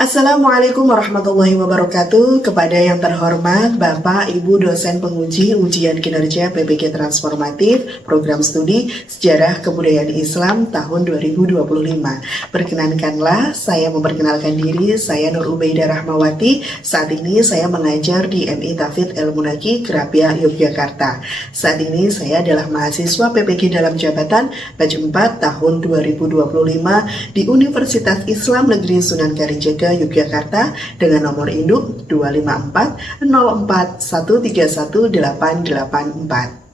Assalamualaikum warahmatullahi wabarakatuh. Kepada yang terhormat Bapak Ibu dosen penguji ujian kinerja PPG Transformatif Program Studi Sejarah Kebudayaan Islam tahun 2025. Perkenankanlah saya memperkenalkan diri, saya Nur Ubaidah Rahmawati. Saat ini saya mengajar di MI Tafid Ilmunaki Krapia Yogyakarta. Saat ini saya adalah mahasiswa PPG dalam jabatan batch 4 tahun 2025 di Universitas Islam Negeri Sunan Kalijaga Yogyakarta dengan nomor induk 254 04131 884.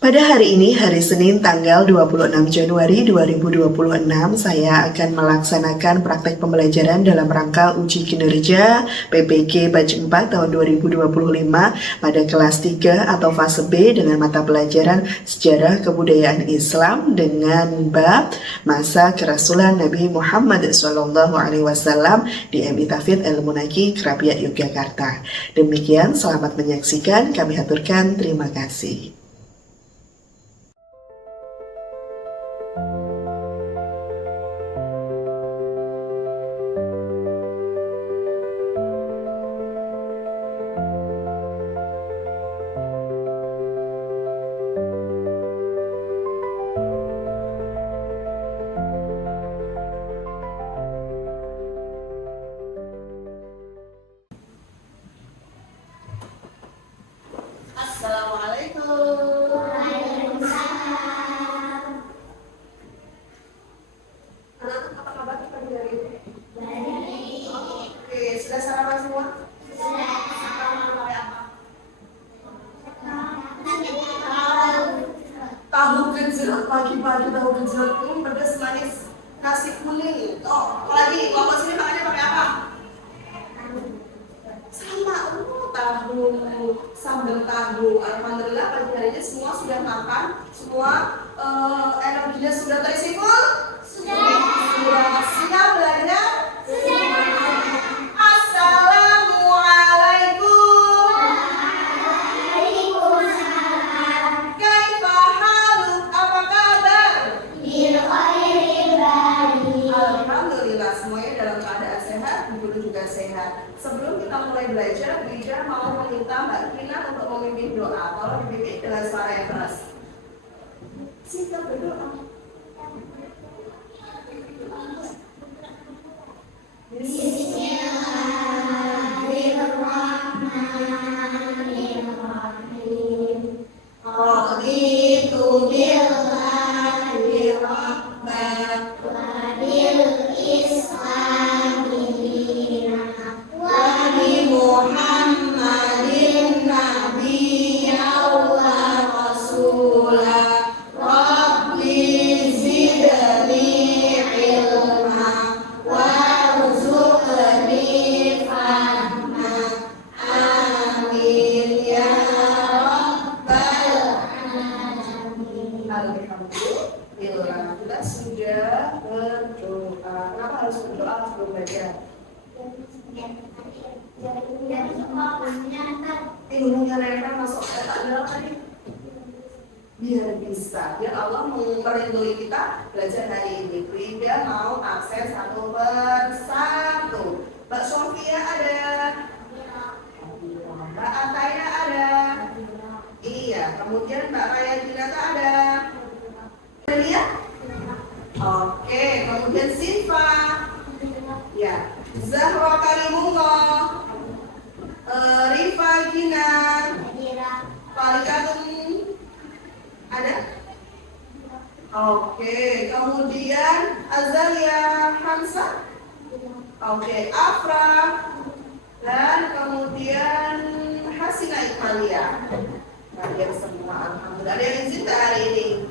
Pada hari ini, hari Senin tanggal 26 Januari 2026, saya akan melaksanakan praktek pembelajaran dalam rangka uji kinerja PPG Batch 4 tahun 2025 pada kelas 3 atau fase B dengan mata pelajaran Sejarah Kebudayaan Islam dengan bab Masa Kerasulan Nabi Muhammad SAW di MI Tafid Ilmunaki Krapia Yogyakarta. Demikian, selamat menyaksikan, kami haturkan terima kasih. Assalamualaikum. Anak-anak apa kabar pagi hari ini? Oke, sudah sarapan semua? Sarapan pakai apa? Tahu gejrot, pagi-pagi tahu gejrot. Pedas manis, nasi kuning. Oh, apalagi bapak sini makannya pakai apa? Sama, tahu, sambal tahu. Alhamdulillah pagi hari ini semua sudah makan, semua energinya sudah terisi full? Sudah siap belajar? Assalamualaikum. Kaifa haluk? Apa kabar? Alhamdulillah semuanya dalam keadaan sehat, guru juga sehat. Sebelum kita mulai belajar, Bida mau meminta Mbak Kina untuk memimpin doa. Tolong dipimpin dengan suara yang keras. Kita berdoa. Bismillahirrahmanirrahim. Raditu billahi rabban wa bil islami dinan wa bi Muhammadin nabiyyan wa rasulah. Rabbi zidni ilma warzuqni fahma. Amin ya rabbal alamin. Alhamdulillah kita sudah berdoa. Kenapa harus berdoa sebelum belajar? Ilmunya mereka masuk ke dalam tadi biar bisa, biar Allah meridhoi kita belajar hari ini. Frida mau akses satu persatu. Mbak Sofia ada, Mbak Ataya ada, iya. Kemudian Mbak Raya Dinata ada. Lihat? Oke. Kemudian Siva, ya. Zahra Karimullah, Rifa Gina, Falikatun ada? Oke. Kemudian Azalia Hamsa, oke. Afra, dan kemudian Hasina Iqmalia. Kalian semua alhamdulillah. Ada yang izin hari ini?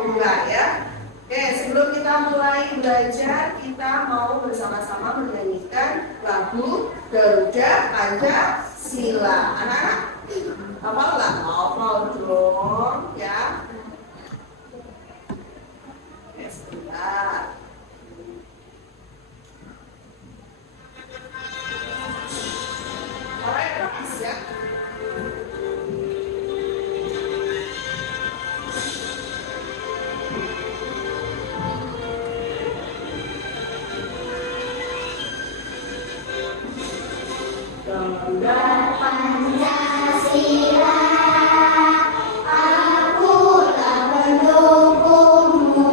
Enggak ya? Oke, sebelum kita mulai belajar, kita mau bersama-sama menyanyikan lagu Garuda Pancasila. Anak-anak, hafal nggak? Hafal dong, ya. Oke, sebentar. Alright, praktis ya. Pancasila, aku tak mendukungmu.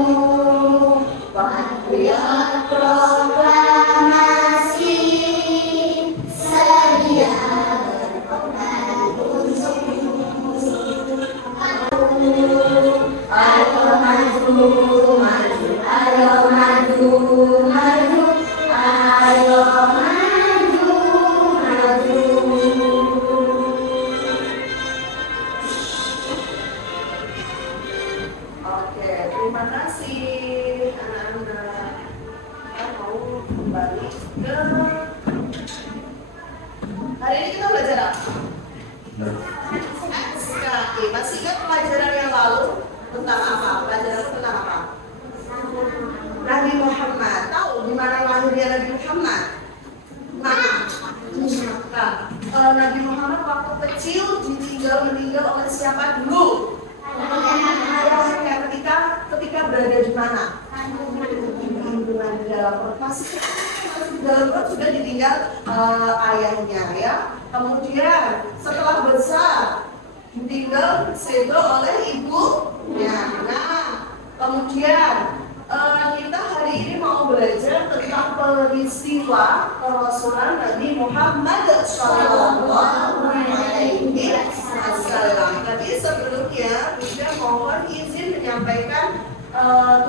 Patriot proklamasi, sedia berkorban untukmu. Ayo maju, maju, ayo maju, maju, ayo maju, maju. Oke, terima kasih anak-anak. Kita mau kembali ke hari ini kita belajar apa? SKI. Masih ingat pelajaran yang lalu tentang apa? Pelajaran itu tentang apa? Nabi Muhammad. Tahu di mana lahirnya Nabi Muhammad? Nabi Muhammad waktu kecil meninggal oleh siapa dulu? Ayahnya ketika berada di mana? Kandungan di dalam perut. Masih di dalam perut sudah ditinggal ayahnya ya. Kemudian setelah besar ditinggal sedo oleh ibunya. Nah, kemudian kita hari ini mau belajar tentang peristiwa kerasulan Nabi Muhammad Shallallahu Alaihi Wasallam. Tadi sebelumnya kita mohon izin menyampaikan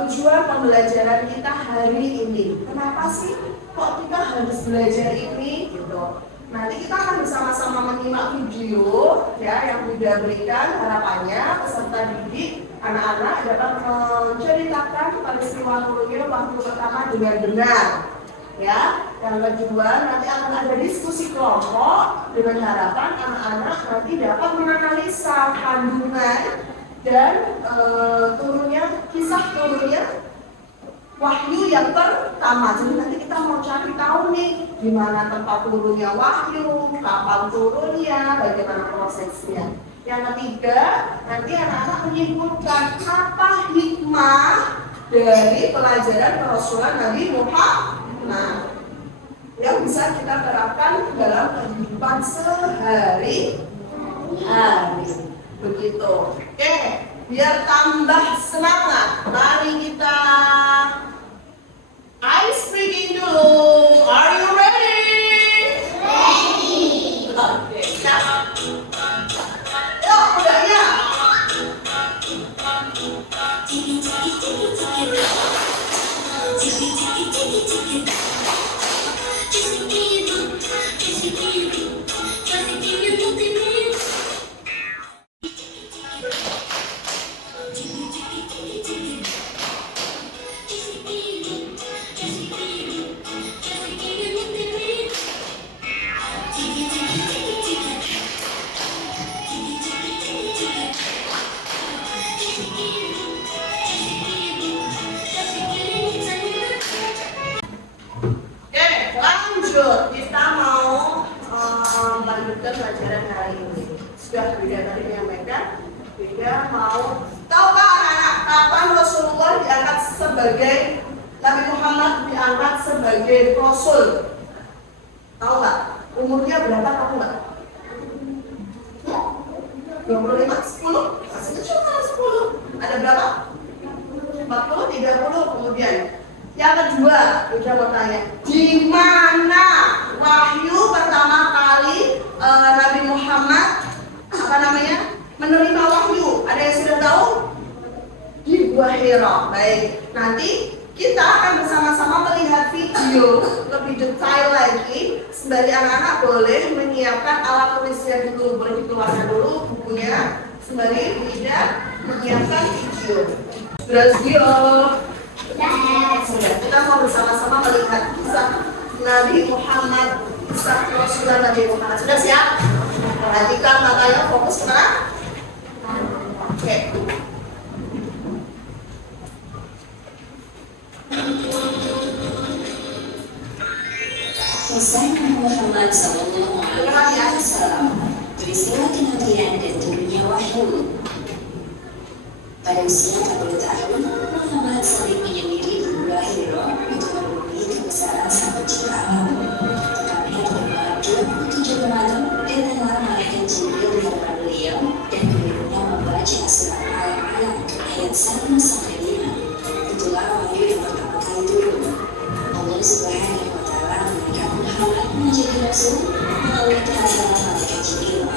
tujuan pembelajaran kita hari ini. Kenapa sih kok kita harus belajar ini? Gitu. Nanti kita akan bersama-sama menyimak video ya yang sudah berikan. Harapannya peserta didik anak-anak dapat menceritakan peristiwa dulunya waktu pertama dengan benar. Ya, yang kedua nanti akan ada diskusi kelompok dengan harapan anak-anak nanti dapat menganalisa kandungan dan kisah turunnya wahyu yang pertama. Jadi nanti kita mau cari tahu nih di mana tempat turunnya wahyu, kapan turunnya, bagaimana prosesnya. Yang ketiga, nanti anak-anak menyimpulkan apa hikmah dari pelajaran kerasulan Nabi Muhammad yang bisa kita terapkan dalam kehidupan sehari-hari. Begitu. Oke, biar tambah semangat, mari kita ice breaking dulu. Are you ready? Ready. Oke, siap. Yuk, udahnya. Kita mau melanjutkan pelajaran hari ini. Sudah Bida tadi menyampaikan, Bida mau tahu kan anak-anak kapan Rasulullah diangkat sebagai Nabi Muhammad diangkat sebagai Rasul? Tahu nggak? Umurnya berapa? Tahu nggak? 25, 10? Masih kecil kan 10? Ada berapa? 40, 30 kemudian. Yang kedua, udah mau tanya, di mana wahyu pertama kali Nabi Muhammad menerima wahyu? Ada yang sudah tahu? Di Gua Hira. Baik, nanti kita akan bersama-sama melihat video lebih detail lagi. Sembari anak-anak boleh menyiapkan alat tulisnya dulu, boleh dikeluarkan dulu bukunya. Sembari tidak menyiapkan video. Sudah, kita mau bersama-sama melihat kisah Nabi Muhammad, kisah Rasulullah Nabi Muhammad. Sudah siap? Perhatikan matanya, fokus kemana? Oke. Kisah Nabi Muhammad SAW, peristiwa kenabian dan turunnya wahyu. Pada usia 40 tahun, Muhammad sering menyendiri di Gua Hira untuk memenuhi kebesaran sang pencipta alam. Tetapi pada 27 Ramadan 1-5. Itulah wahyu yang pertama kali turun. Allah Subhanahu wa Ta'ala memberikan Muhammad menjadi rasul melalui kehadiran malaikat Jibril.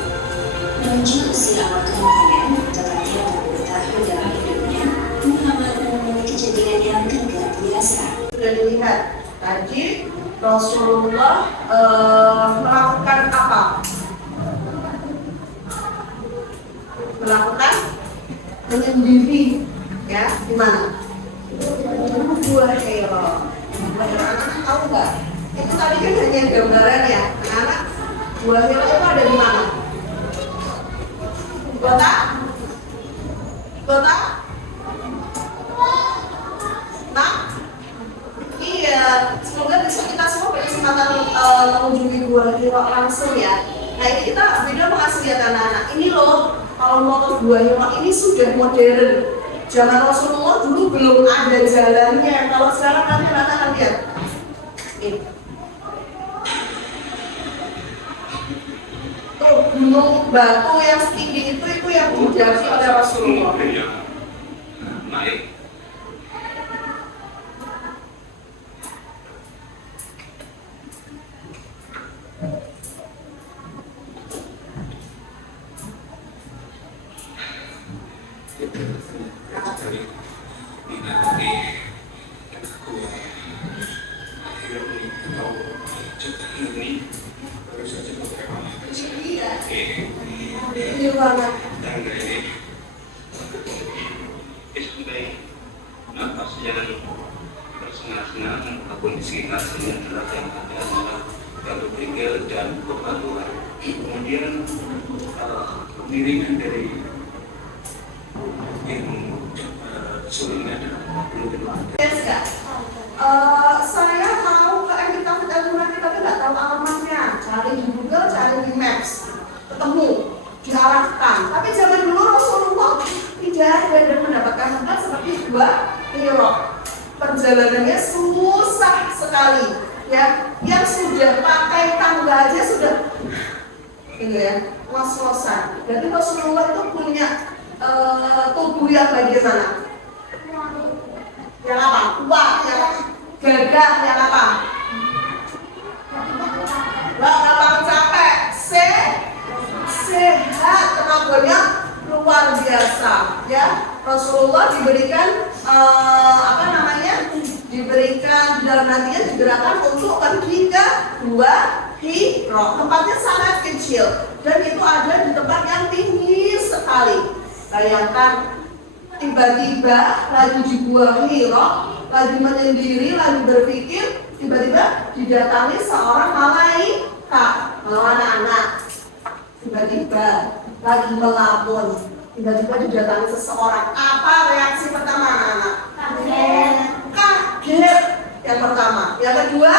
Menuju usia awal kehamilan, tepatnya 20 tahun dalam hidupnya, Muhammad mengalami kejadian yang tidak biasa. Sudah dilihat tadi Rasulullah melakukan apa? Melakukan menyendiri, ya, di mana? Gua Hira. Anak-anak tahu nggak? Itu tadi kan hanya gambaran ya, anak. Gua Hira itu ada di mana? Kota? Kota? Nah, iya. Semoga bisa kita semua berkesempatan mengunjungi Gua Hira langsung ya. Nah ini kita video mengasih lihat anak-anak. Ini loh, kalau mau ke Gua Hira ini sudah modern. Zaman Rasulullah dulu belum ada jalannya. Kalau sekarang nanti akan lihat. Ini. Tuh gunung batu yang setinggi itu yang dijaki oleh Rasulullah. Naik. Ini banget. Napasnya bersenang-senang kondisi nasinya adalah yang ada lalu tinggal dan kebaruan. Kemudian iringan dari ilmu sulingnya Yes, Kak. Saya mau ke Emitabad Al-Muradi tapi nggak tahu alamatnya. Cari di Google, cari di Maps, ketemu, diarahkan. Tapi zaman dulu Rasulullah tidak ada dan mendapatkan tempat seperti Gua Hira. Perjalanannya susah sekali, ya. Yang sudah pakai tangga aja sudah, gitu ya, was-wasan. Jadi Rasulullah itu punya tubuh yang bagaimana? Yang apa? Kuat, yang gagah, yang apa? Nggak gampang capek, sehat, tenaganya luar biasa, ya. Rasulullah diberikan diberikan di dalam hatinya digerakkan untuk pergi ke Gua Hira. Tempatnya sangat kecil dan itu ada di tempat yang tinggi sekali. Bayangkan, tiba-tiba lagi di Gua Hira, lagi menyendiri, lagi berpikir, tiba-tiba didatangi seorang malaikat, anak-anak. Tiba-tiba lagi melamun, tiba-tiba didatangi seseorang. Apa reaksi pertama anak-anak? Kaget. Yang pertama. Yang kedua,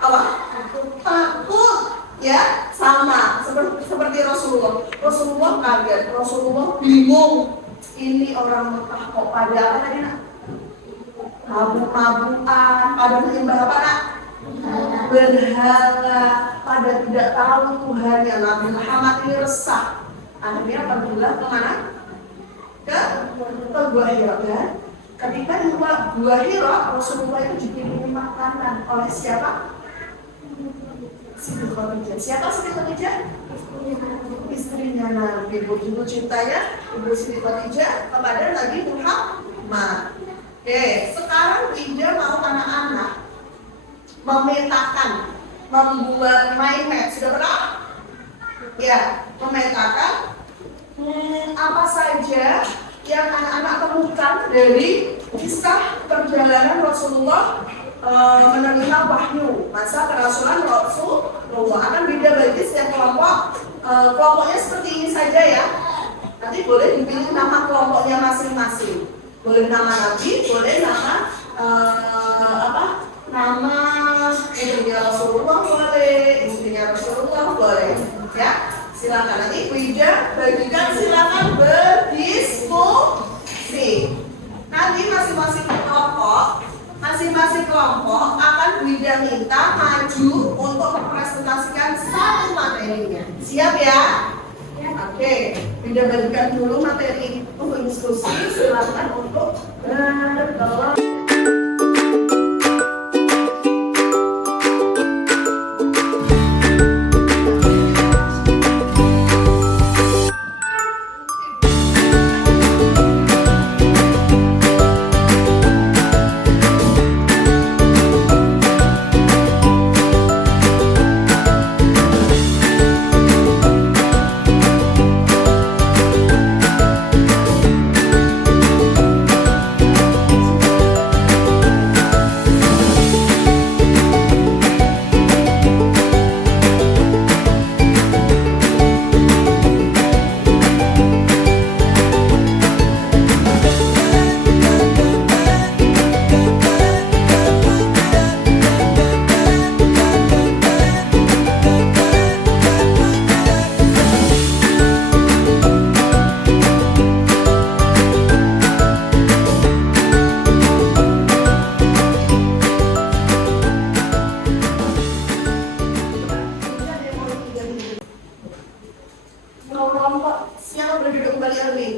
apa? Takut. Ya, sama seperti Rasulullah. Rasulullah kaget, Rasulullah bingung. Ini orang Mekah kok pada apa tadi nak? Mabuk-mabukan, pada menyembah apa nak? Berhala, pada tidak tahu Tuhannya. Nabi Muhammad ini resah. Akhirnya pergilah kemana? Ke Gua Hira, ya. Ketika di Gua Hira, Rasulullah itu dikirimi makanan oleh siapa? Siti Khadijah. Siapa Siti Khadijah? Istrinya Nabi. Begitu cintanya Ibu Siti Khadijah kepada Nabi Muhammad. Oke, sekarang Ida mau anak-anak memetakan, membuat mind map. Sudah pernah? Ya, memetakan apa saja yang anak-anak temukan dari kisah perjalanan Rasulullah menerima wahyu, masa kerasulan Rasulullah. Akan beda bagi setiap kelompok. Kelompoknya seperti ini saja ya. Nanti boleh dipilih nama kelompoknya masing-masing. Boleh nama Nabi, boleh nama nama istrinya Rasulullah boleh, istrinya Rasulullah boleh. Ya, silakan nanti Bu Ida bagikan, silakan berdiskusi. Nanti masing-masing kelompok akan Bu Ida minta maju untuk mempresentasikan satu materinya. Siap ya? Oke, Bu Ida bagikan dulu materi. berdiskusi, silakan untuk bertolak. Kelompok siap berduduk kembali lebih.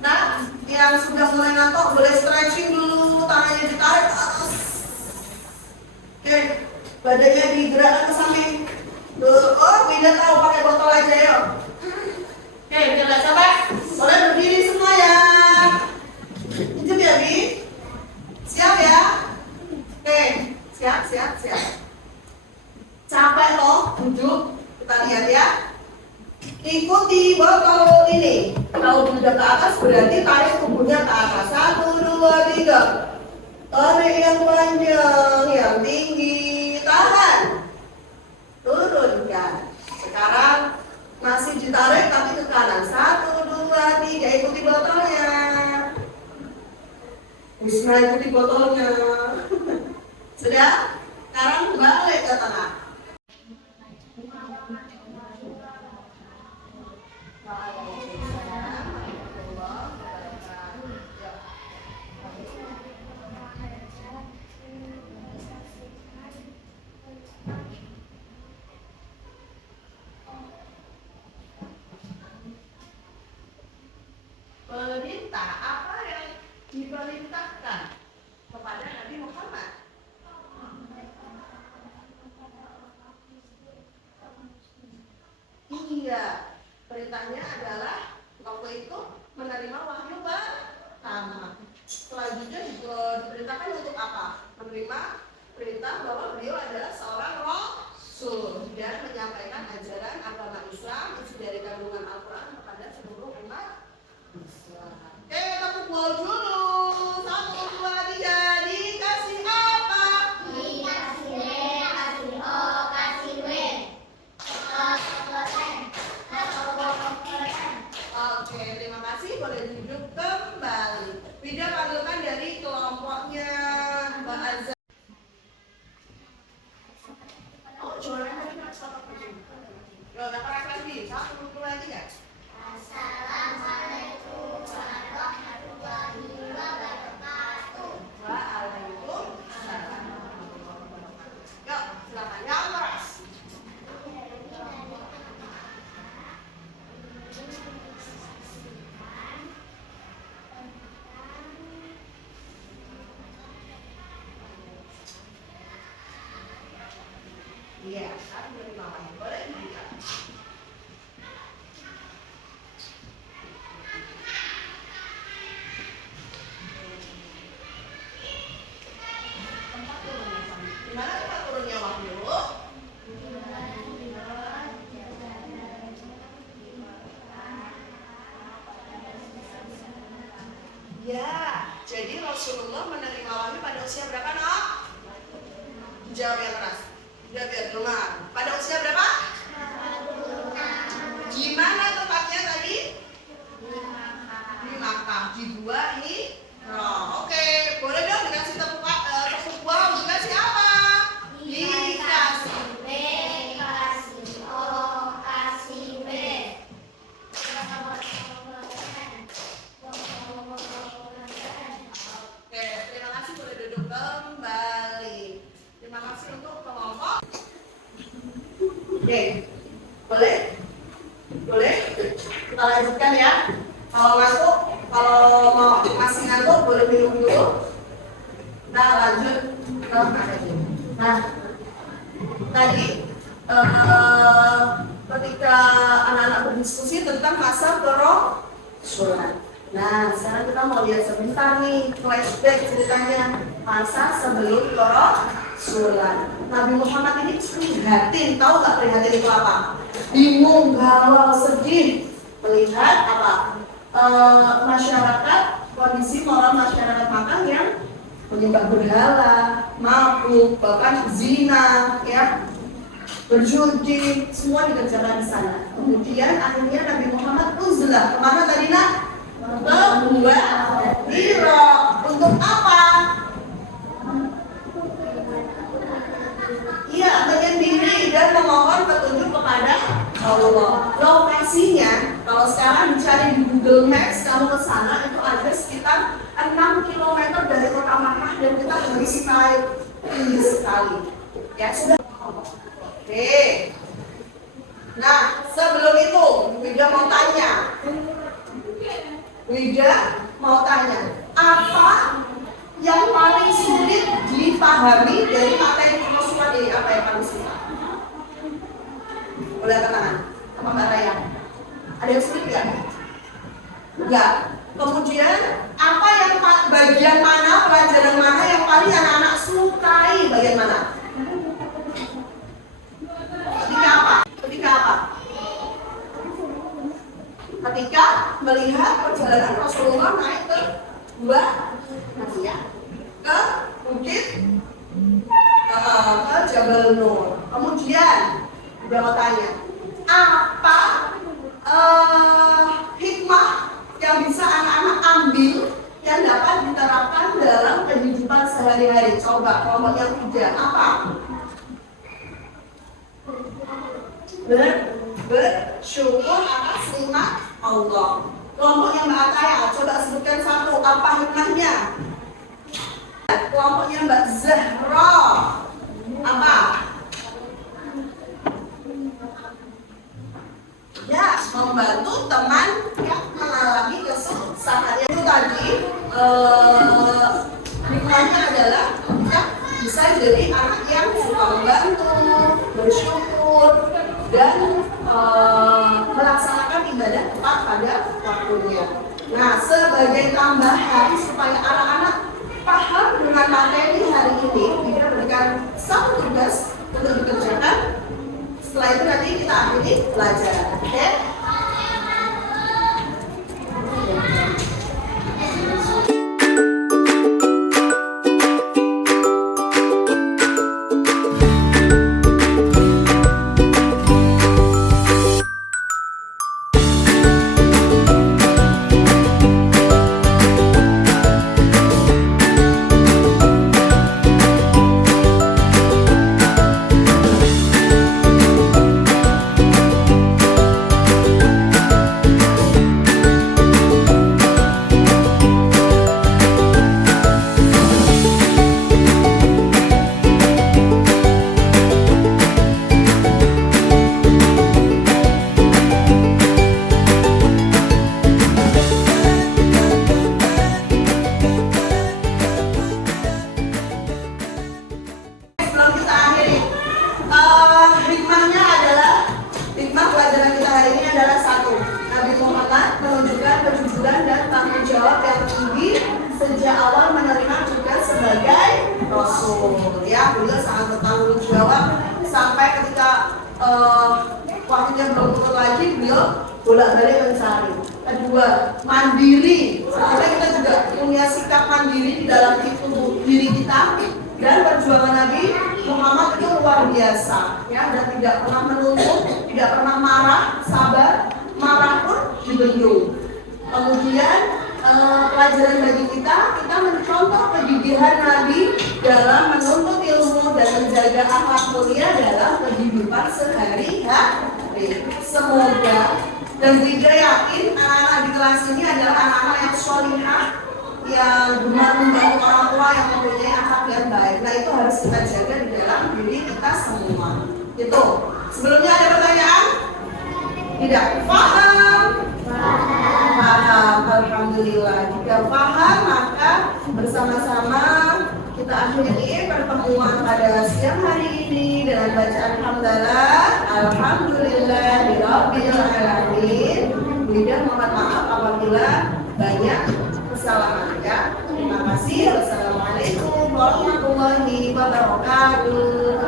Nah, yang sudah mulai ngantuk boleh stretching dulu, tangannya ditarik ke atas. Oke, badannya digerakkan ke samping. Oh, tidak tahu pakai botol aja yuk. Oke, biar nggak capek. Boleh berdiri semua ya. Lanjut ya, Bi. Siap ya? Oke, siap. Capek loh, duduk. Kita lihat ya. Ikuti botol ini. Kalau sudah ke atas berarti tarik tubuhnya ke atas. 1, 2, 3. Tarik yang panjang, yang tinggi. Tahan. Turunkan. Sekarang masih ditarik tapi ke kanan. 1, 2, 3. Ikuti botolnya. Bisa ikuti botolnya. Sudah? Sekarang balik ke tengah. Perintah apa yang diperintahkan kepada Nabi Muhammad? Iya, perintahnya adalah waktu itu menerima wahyu pertama. Selanjutnya diperintahkan untuk apa? Menerima perintah bahwa beliau adalah seorang rasul dan menyampaikan ajaran agama Islam isi dari kandungan Al-Quran kepada seluruh umat Islam. Oke, tepuk gol dulu. 1, 2, 3. Dikasih apa? Dikasih W, kasih O, kasih W. Oke, terima kasih. Boleh duduk kembali. Wida panggilkan dari kelompoknya Mbak Azza. Oh, jualan dari Mbak. Yo, udah keras lagi. 1, 2, 3. Assalamualaikum warahmatullahi wabarakatuh. Waalaikumsalam. Yuk, silakan yang keras. Iya, 1, 2, 5. Boleh juga. Gimana tempat turunnya Wahyu? Ya, jadi Rasulullah menerima wahyu pada usia berapa, Nok? Jawab yang keras. Udah biar dengar. Pada usia berapa? Gimana tempatnya tadi? Di Makkah. Di Gua Hira. Oke, boleh dong dikasih tepuk wow. Dikasih apa? Dikasih B, kasih O, kasih B. Oke, terima kasih. Boleh duduk kembali. Terima kasih untuk kelompok. Oke, boleh? Boleh? Kita lanjutkan ya. Kalau ngantuk, kalau mau masih ngantuk boleh minum dulu. Nah lanjut ke materi. Nah tadi ketika anak-anak berdiskusi tentang masa kerasulan. Nah sekarang kita mau lihat sebentar nih flashback ceritanya masa sebelum kerasulan. Nabi Muhammad ini prihatin, tahu nggak prihatin itu apa? Bingung, galau, sedih melihat apa? Masyarakat, kondisi moral masyarakat Makkah yang menyembah berhala, mabuk, bahkan zina, ya, berjudi, semua dikerjakan di sana. Kemudian akhirnya Nabi Muhammad uzlah kemana tadi nak? Ke Gua Hira. Untuk apa? Iya, menyendiri dan memohon petunjuk kepada Allah. Lokasinya, kalau sekarang dicari di Google Maps, kamu ke sana itu ada sekitar 6 km dari kota Makkah dan kita harus naik tinggi sekali. Ya sudah. Oke. Nah, sebelum itu, Wida mau tanya, apa yang paling sulit dipahami dari materi kerasulan ini? Apa yang paling sulit? Boleh angkat tangan. Apa Mbak Raya? Ada yang sulit nggak? Enggak. Kemudian apa yang bagian mana, pelajaran mana yang paling anak-anak sukai? Bagian mana? Ketika apa? Ketika melihat perjalanan Rasulullah naik ke Gua Hira, ke bukit, ke Jabal Nur. Kemudian udah mau tanya, apa hikmah yang bisa anak-anak ambil yang dapat diterapkan dalam kehidupan sehari-hari? Coba kelompok yang tiga, apa? Bersyukur atas nikmat Allah. Kelompok yang Mbak Ataya, coba sebutkan satu, apa hikmahnya? Kelompoknya Mbak Zahra, apa? Ya, membantu teman yang mengalami kesusahan. Itu tadi hikmahnya adalah kita bisa jadi anak yang suka membantu, bersyukur, dan melaksanakan ibadah tepat pada waktunya. Nah, sebagai tambahan supaya anak-anak paham dengan materi hari ini, kita berikan satu tugas untuk dikerjakan. Setelah itu nanti kita akhiri pelajaran. Oke? Waktunya belum turun lagi, beliau bolak-balik mencari. Kedua, mandiri. Sebenarnya kita juga punya sikap mandiri di dalam diri kita. Dan perjuangan Nabi Muhammad itu luar biasa, ya, dan tidak pernah menuntut, tidak pernah marah, sabar, marah pun dibendung. Kemudian pelajaran bagi kita mencontoh kegigihan Nabi dalam menuntut ilmu dan menjaga akhlak mulia dalam kehidupan sehari-hari. Semoga dan juga yakin anak-anak di kelas ini adalah anak-anak yang sholihah, yang gemar membantu orang tua, yang mempunyai akhlak yang baik. Nah, itu harus kita jaga di dalam diri kita semua. Itu. Sebelumnya ada pertanyaan? Tidak. Paham? Paham. alhamdulillah. Jika paham maka bersama-sama kita akhiri pertemuan pada siang hari ini dengan bacaan hamdalah alhamdulillahirabbil alamin. Kemudian mohon maaf apabila banyak kesalahan ya. Terima kasih. Wassalamualaikum warahmatullahi wabarakatuh.